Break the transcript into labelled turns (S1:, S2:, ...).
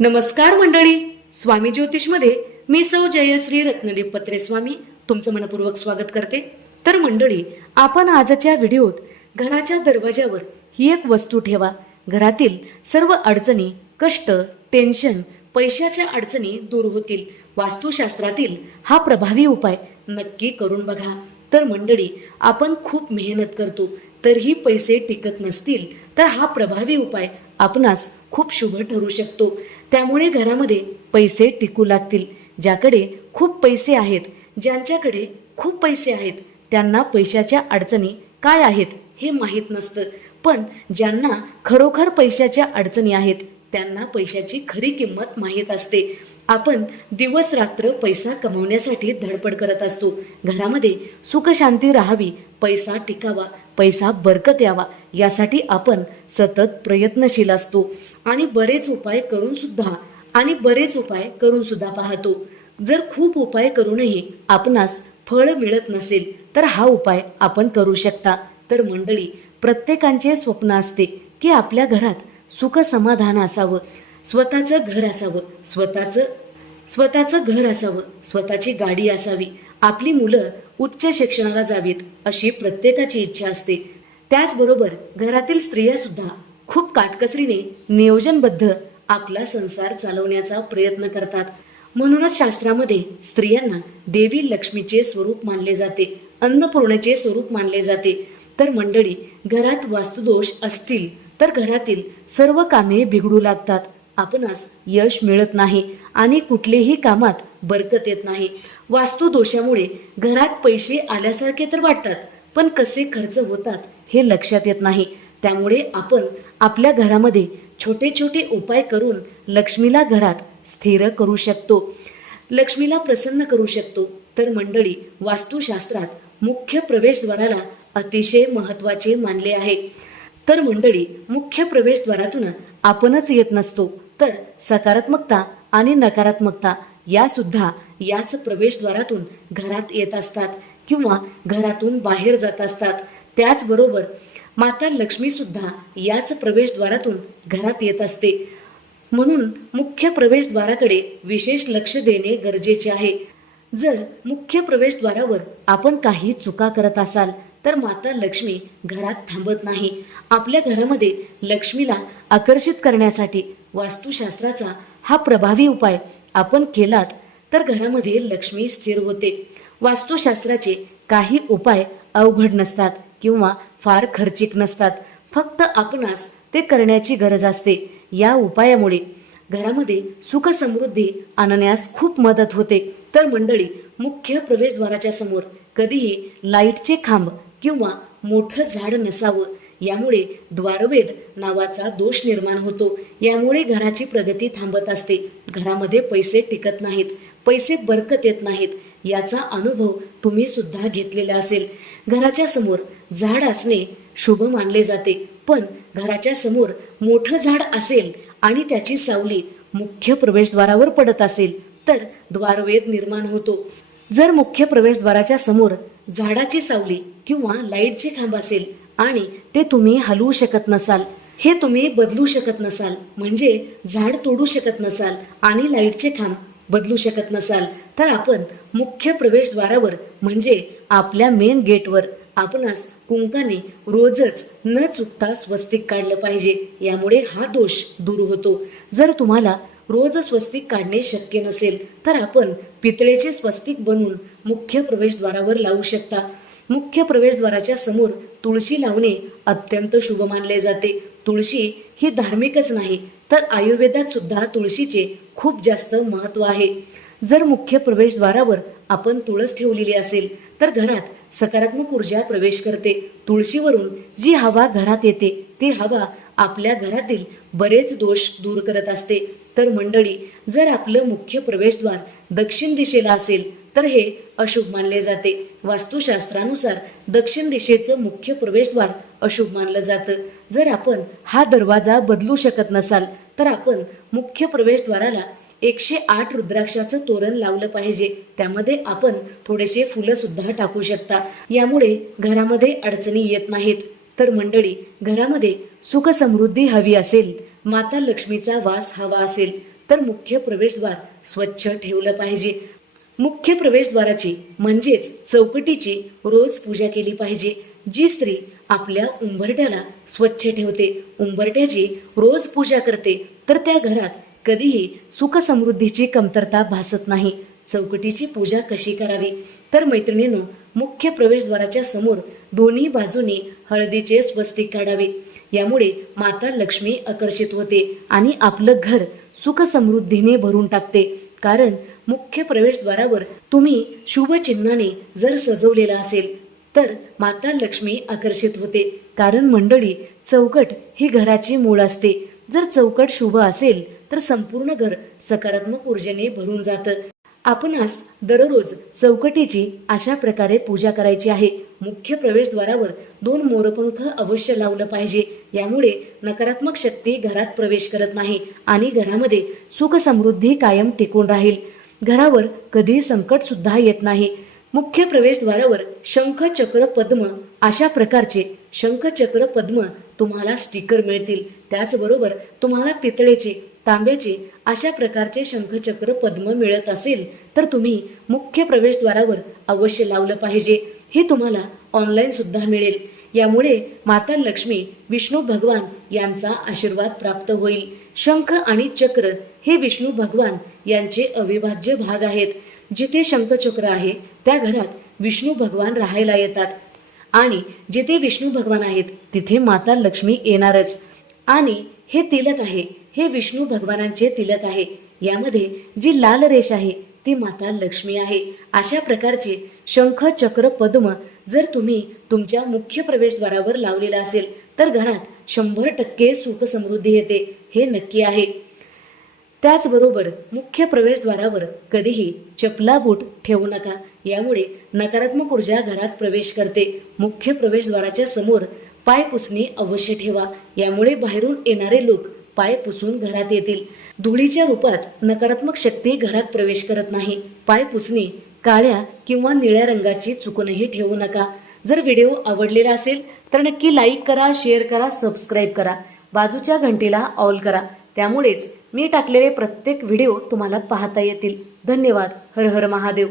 S1: नमस्कार मंडळी. स्वामी ज्योतिषमध्ये मी सौ जयश्री रत्नदीप पत्रे स्वामी तुमचं मनपूर्वक स्वागत करते. तर मंडळी आपण आजच्या व्हिडिओत घराच्या दरवाजावर ही एक वस्तू ठेवा. घरातील सर्व अडचणी कष्ट टेन्शन पैशाच्या अडचणी दूर होतील. वास्तुशास्त्रातील हा प्रभावी उपाय नक्की करून बघा. तर मंडळी आपण खूप मेहनत करतो तरीही पैसे टिकत नसतील तर हा प्रभावी उपाय आपणास खूप शुभ ठरू शकतो. त्यामुळे घरामध्ये पैसे टिकू लागतील ज्याकडे खूप पैसे आहेत ज्यांच्याकडे खूप पैसे आहेत त्यांना पैशाच्या अडचणी काय आहेत हे माहीत नसतं. पण ज्यांना खरोखर पैशाच्या अडचणी आहेत त्यांना पैशाची खरी किंमत माहीत असते. आपण दिवस रात्र पैसा कमवण्यासाठी धडपड करत असतो. घरामध्ये सुखशांती राहावी पैसा टिकावा पैसा बरकत यावा यासाठी आपण सतत प्रयत्नशील असतो. आणि बरेच उपाय करून सुद्धा आणि बरेच उपाय करून सुद्धा पाहतो. जर खूप उपाय करूनही आपणास फळ मिळत नसेल तर हा उपाय आपण करू शकता. तर मंडळी प्रत्येकांचे स्वप्न असते की आपल्या घरात सुख समाधान असावं स्वतःचं घर असावं स्वतःचं स्वतःचं घर असावं स्वतःची गाडी असावी. आपली मुलं उच्च शिक्षणाला जावीत अशी प्रत्येकाची इच्छा असते. त्याचबरोबर घरातील स्त्रिया सुद्धा खूप काटकसरीने नियोजनबद्ध आपला संसार चालवण्याचा प्रयत्न करतात. म्हणूनच शास्त्रामध्ये स्त्रियांना देवी लक्ष्मीचे स्वरूप मानले जाते अन्नपूर्णेचे स्वरूप मानले जाते. तर मंडळी घरात वास्तुदोष असतील तर घरातील सर्व कामे बिघडू लागतात. आपणास यश मिळत नाही आणि कुठलेही कामात बरकत येत नाही. वास्तुदोषामुळे घरात पैसे आल्यासारखे तर वाटतात पण कसे खर्च होतात हे लक्षात येत नाही. त्यामुळे आपण आपल्या घरामध्ये छोटे छोटे उपाय करून लक्ष्मीला घरात स्थिर करू शकतो. लक्ष्मीला प्रसन्न करू शकतो. तर मंडळी वास्तुशास्त्रात मुख्य प्रवेशद्वाराला अतिशय महत्त्वाचे मानले आहे. तर मंडळी मुख्य प्रवेशद्वारातून आपणच येत नसतो. तर सकारात्मकता आणि नकारात्मकता या सुद्धा याच प्रवेशद्वारातून घरात येत असतात किंवा घरातून बाहेर जात असतात. त्याचबरोबर माता लक्ष्मी सुद्धा याच प्रवेशद्वारातून घरात येत असते. म्हणून मुख्य प्रवेशद्वाराकडे विशेष लक्ष देणे गरजेचे आहे. जर मुख्य प्रवेशद्वारावर आपण काही चुका करत असाल तर माता लक्ष्मी घरात थांबत नाही. आपल्या घरामध्ये लक्ष्मीला आकर्षित करण्यासाठी वास्तुशास्त्राचा हा प्रभावी उपाय आपण केलात तर घरामध्ये लक्ष्मी स्थिर होते. वास्तुशास्त्राचे काही उपाय अवघड नसतात किंवा फार खर्चिक नसतात. फक्त आपणास ते करण्याची गरज असते. या उपायामुळे घरामध्ये सुखसमृद्धी आणण्यास खूप मदत होते. तर मंडळी मुख्य प्रवेशद्वाराच्या समोर कधीही लाईटचे खांब किंवा मोठं झाड नसावं. यामुळे द्वारवेद नावाचा दोष निर्माण होतो. यामुळे घराची प्रगती थांबत असते. घरामध्ये पैसे टिकत नाहीत. पैसे बरकत येत नाहीत. याचा अनुभव तुम्ही सुद्धा घेतलेला असेल. घराच्या समोर झाड असणे शुभ मानले जाते. पण घराच्या समोर मोठं झाड असेल आणि त्याची सावली मुख्य प्रवेशद्वारावर पडत असेल तर द्वारवेद निर्माण होतो. जर मुख्य प्रवेशद्वाराच्या समोर झाडाची सावली किंवा लाईटचे खांब असेल आणि ते तुम्ही हलवू शकत नसाल. हे तुम्ही बदलू शकत नसाल. म्हणजे झाड तोडू शकत नसाल आणि लाईटचे खांब बदलू शकत नसाल. तर आपण मुख्य प्रवेशद्वारावर म्हणजे आपल्या मेन गेटवर आपणास कुंकाने रोजच न चुकता स्वस्तिक काढलं पाहिजे. यामुळे हा दोष दूर होतो. जर तुम्हाला रोज स्वस्तिक काढणे शक्य नसेल तर आपण पितळेचे स्वस्तिक बनवून मुख्य प्रवेशद्वारावर लावू शकता. मुख्य प्रवेशद्वाराच्या समोर तुळशी लावणे अत्यंत शुभ मानले जाते. तुळशी ही धार्मिकच नाही तर आयुर्वेदात सुद्धा तुळशीचे खूप जास्त महत्त्व आहे. जर मुख्य प्रवेशद्वारावर आपण तुळस ठेवलेली असेल तर घरात सकारात्मक ऊर्जा प्रवेश करते. तुळशीवरून जी हवा घरात येते ती हवा आपल्या घरातील बरेच दोष दूर करत असते. तर मंडळी जर आपलं मुख्य प्रवेशद्वार दक्षिण दिशेला असेल तर हे अशुभ मानले जाते. वास्तुशास्त्रानुसार दक्षिण दिशेचं मुख्य प्रवेशद्वार अशुभ मानलं जातं. जर आपण हा दरवाजा बदलू शकत नसाल तर आपण मुख्य प्रवेशद्वाराला एकशे आठ रुद्राक्षाचं तोरण लावलं पाहिजे. त्यामध्ये आपण थोडेसे फुलं सुद्धा टाकू शकता. यामुळे घरामध्ये अडचणी येत नाहीत. तर मंडळी घरामध्ये सुख समृद्धी हवी असेल माता लक्ष्मीचा वास हवा असेल तर मुख्य प्रवेशद्वार स्वच्छ ठेवलं पाहिजे. मुख्य प्रवेशद्वाराची म्हणजेच चौकटीची रोज पूजा केली पाहिजे जी स्त्री आपल्या उंबरट्याला स्वच्छ ठेवते. उंबरट्याची रोज पूजा करते तर त्या घरात कधीही सुखसमृद्धीची कमतरता भासत नाही. चौकटीची पूजा कशी करावी? तर मैत्रिणीनं मुख्य प्रवेशद्वाराच्या समोर दोन्ही बाजूनी हळदीचे स्वस्तिक काढावे. यामुळे माता लक्ष्मी आकर्षित होते आणि आपलं घर सुखसमृद्धीने भरून टाकते. कारण मुख्य प्रवेशद्वारावर तुम्ही शुभचिन्हाने जर सजवलेला असेल तर माता लक्ष्मी आकर्षित होते. कारण मंडळी चौकट ही घराची मूळ असते. जर चौकट शुभ असेल तर संपूर्ण घर सकारात्मक ऊर्जेने भरून जातं. आपणास दररोज चौकटीची अशा प्रकारे पूजा करायची आहे. मुख्य प्रवेशद्वारावर दोन मोरपंख अवश्य लावलं पाहिजे. यामुळे नकारात्मक शक्ती घरात प्रवेश करत नाही आणि घरामध्ये सुख समृद्धी कायम टिकून राहील. घरावर कधी संकट सुद्धा येत नाही. मुख्य प्रवेशद्वारावर शंख चक्र पद्म अशा प्रकारचे शंख चक्र पद्म तुम्हाला स्टिकर मिळतील. त्याचबरोबर तुम्हाला पितळेचे तांब्याचे अशा प्रकारचे शंखचक्र पद्म मिळत असेल तर तुम्ही मुख्य प्रवेशद्वारावर अवश्य लावलं पाहिजे. हे तुम्हाला ऑनलाईन सुद्धा मिळेल. यामुळे माता लक्ष्मी विष्णू भगवान यांचा आशीर्वाद प्राप्त होईल. शंख आणि चक्र हे विष्णू भगवान यांचे अविभाज्य भाग आहेत. जिथे शंखचक्र आहे त्या घरात विष्णू भगवान राहायला येतात. आणि जिथे विष्णू भगवान आहेत तिथे माता लक्ष्मी येणारच. आणि हे तिलक आहे हे विष्णू भगवानांचे तिलक आहे. यामध्ये जी लाल रेष आहे ती माता लक्ष्मी आहे. अशा प्रकारचे शंख चक्र पद्म जर तुम्ही तुमच्या मुख्य प्रवेशद्वारावर लावलेला असेल तर घरात शंभर टक्के सुख समृद्धी येते. हे नक्की आहे. त्याचबरोबर मुख्य प्रवेशद्वारावर कधीही चपला बूट ठेवू नका. यामुळे नकारात्मक ऊर्जा घरात प्रवेश करते. मुख्य प्रवेशद्वाराच्या समोर पाय पुसणी अवश्य ठेवा. यामुळे बाहेरून येणारे लोक पाय पुसून घरात येतील. धुळीच्या रूपात नकारात्मक शक्ती घरात प्रवेश करत नाही. पाय पुसणी काळ्या किंवा निळ्या रंगाची चुकूनही ठेवू नका. जर व्हिडिओ आवडलेला असेल तर नक्की लाईक करा शेअर करा सबस्क्राईब करा. बाजूच्या घंटीला ऑल करा. त्यामुळेच मी टाकलेले प्रत्येक व्हिडिओ तुम्हाला पाहता येतील. धन्यवाद. हर हर महादेव.